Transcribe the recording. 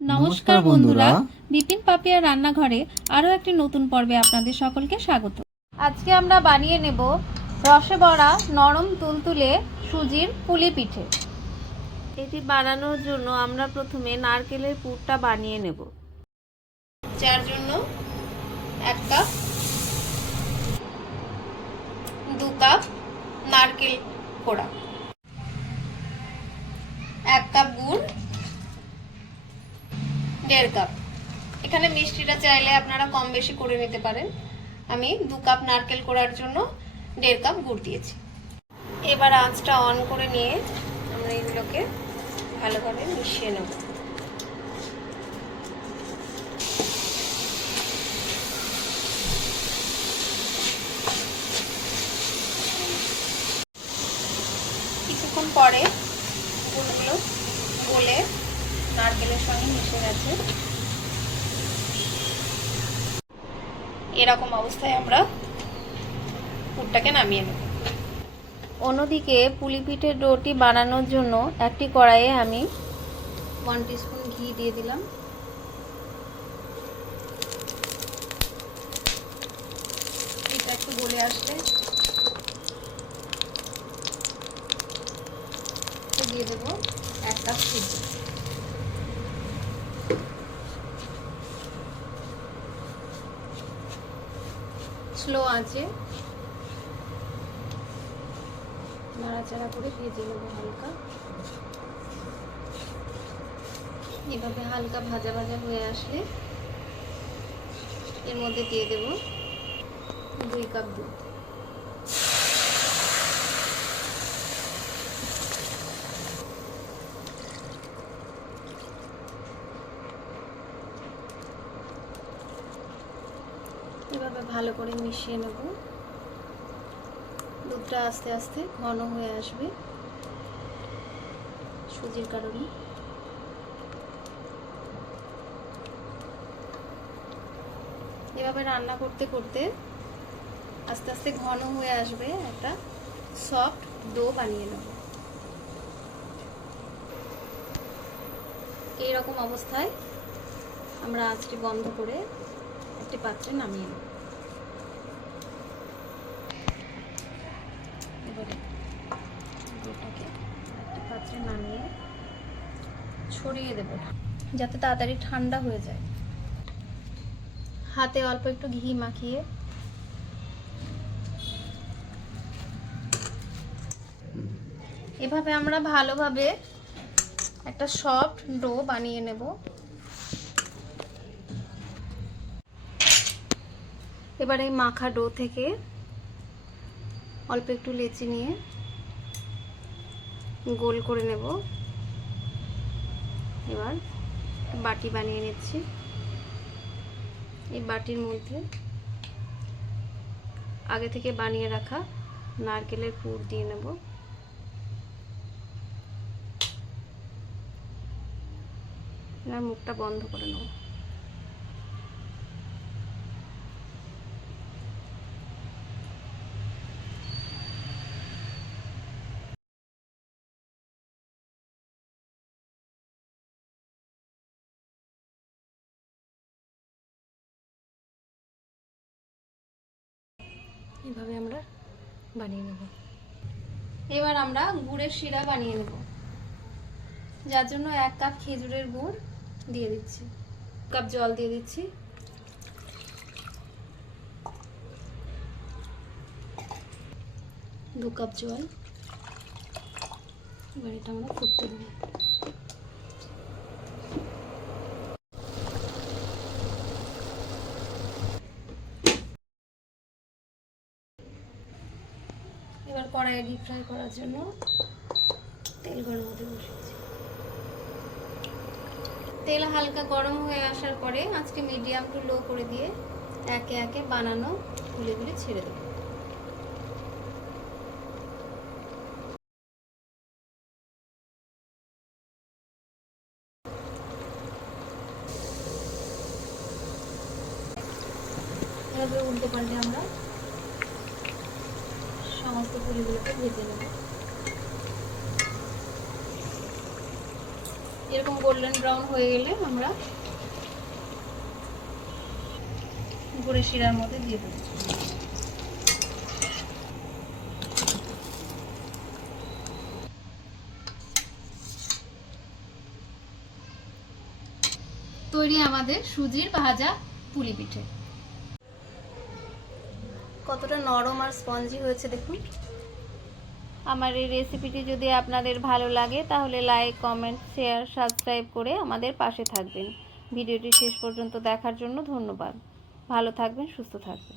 নমস্কার বন্ধুরা। বিপিন পাপিয়া রান্নাঘরে আরও একটি নতুন পর্বে আপনাদের সকলকে স্বাগত। আজকে আমরা বানিয়ে নেব রসে বড়া নরম তুলতুলে সুজির পুলি পিঠে। এটি বানানোর জন্য আমরা প্রথমে নারকেলের পুরটা বানিয়ে নেব। যার জন্য এক কাপ দু কাপ নারকেল কোড়া এক কাপ গুড় দেড় কাপ। এখানে মিষ্টিটা চাইলে আপনারা কম বেশি করে নিতে পারেন। আমি দু কাপ নারকেল করার জন্য দেড় কাপ গুড় দিয়েছি। এবার আঁচটা অন করে নিয়ে আমরা এগুলোকে ভালোভাবে মিশিয়ে নেব। কিছুক্ষণ পরে গুড়গুলো গলে নারকেলের সঙ্গে মিশে গেছে। এরকম অবস্থায় আমরা পুরটাকে নামিয়ে নেব। অন্যদিকে পুলি পিঠের রুটি বানানোর জন্য একটি কড়াইয়ে আমি ওয়ান টিস্পুন ঘি দিয়ে দিলাম। এটা একটু গলে আসলে দিয়ে দেবো এক কাপ সুজি স্লো আছে। নাড়াচাড়া করে ভেজে নেব হালকা। এভাবে হালকা ভাজা ভাজা হয়ে আসলে এর মধ্যে দিয়ে দেব দুই কাপ দুধ এভাবে ভালো করে মিশিয়ে নেব। দুধটা আস্তে আস্তে ঘন হয়ে আসবে। সুজির কারণে। এভাবে রান্না করতে করতে আস্তে আস্তে ঘন হয়ে আসবে একটা সফট ডো বানিয়ে নেব। এইরকম অবস্থায় আমরা আঁচটি বন্ধ করে একটি পাত্রে নামিয়ে নেব এবারে ডোটাকে একটি পাত্রে নামিয়ে ছড়িয়ে দেব, যাতে তাড়াতাড়ি ঠান্ডা হয়ে যায়। হাতে অল্প একটু ঘি মাখিয়ে এভাবে আমরা ভালোভাবে একটা সফট ডো বানিয়ে নেব। এবার এই মাখা ডো থেকে অল্প একটু লেচি নিয়ে গোল করে নেব। এবার বাটি বানিয়ে নিচ্ছি। এই বাটির মধ্যে আগে থেকে বানিয়ে রাখা নারকেলের পুর দিয়ে নেব। এবার মুখটা বন্ধ করে নেব। এভাবে আমরা বানিয়ে নেব। এবার আমরা গুড়ের শিরা বানিয়ে নেব। যার জন্য এক কাপ খেজুরের গুড় দিয়ে দিচ্ছি। কাপ জল দিয়ে দিচ্ছি। দু কাপ জল। এবার এটা আমরা ফুটতে দেবো। এবার কড়াইয়ে ডিপ ফ্রাই করার জন্য তেল গরম হতে বসেছি তেল হালকা গরম হয়ে আসার পরে আজকে মিডিয়াম টু লো করে দিয়ে একে একে বানানো গুলিগুলি ছেড়ে দেবো। এভাবে উল্টে পাল্টে আমরা সমস্ত পুরিগুলোকে ভেজে নেব। এরকম গোল্ডেন ব্রাউন হয়ে গেলে আমরা গুড়ের শিরার মধ্যে দিয়ে দেবো। তৈরি আমাদের সুজির ভাজা পুলি পিঠে। কতটা নরম আর স্পঞ্জি হয়েছে দেখুন। আমার এই রেসিপিটি যদি আপনাদের ভালো লাগে, তাহলে লাইক কমেন্ট শেয়ার সাবস্ক্রাইব করে আমাদের পাশে থাকবেন। ভিডিওটি শেষ পর্যন্ত দেখার জন্য ধন্যবাদ। ভালো থাকবেন, সুস্থ থাকবেন।